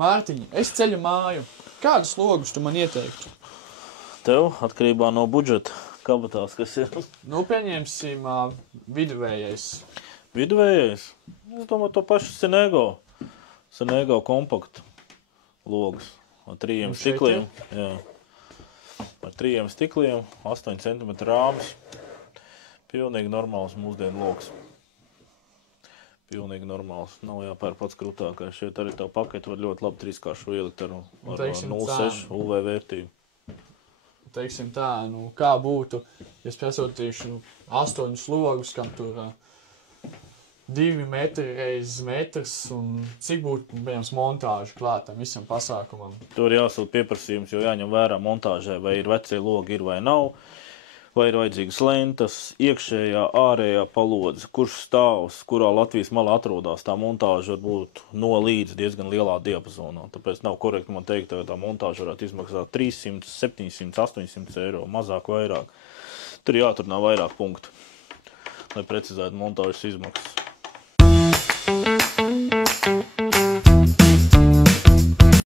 Mārtiņ, es ceļu māju. Kādus logus tu man ieteiktu? Tev atkarībā no budžeta kabatās, kas ir. Nu, pieņemsim viduvējais. Viduvējais? Es domāju, to pašu Senego kompaktu logus. Ar 3 stikliem. Jā. Ar 3 stikliem, 8 cm rāmis. Pilnīgi normāls mūsdienu logs. Pilnīgi normāls. Nav jāpēr pats krūtākais. Šeit arī tavu paketu var ļoti labi trīskāršu ielikt ar 0,6 UV vērtību. Teiksim tā, nu kā būtu, ja es piesūtīšu 8 logus, kam tur 2 metri reiz metrs, un cik būtu, piemēram, montāža klātam visam pasākumam? Tur jāsūt pieprasījums, jo jāņem vērā montāžai, vai ir vecie logi, ir vai nav. Vai ir vajadzīgas lentas, iekšējā, ārējā palodze, kurš stāvs, kurā Latvijas malā atrodas, tā montāža var būt no līdz diezgan lielā diapazonā. Tāpēc nav korekti man teikt, ka tā montāža varētu izmaksāt 300, 700, 800 eiro, mazāk, vairāk. Tur jāatrunā vairāk punktu, lai precizētu montāžas izmaksas.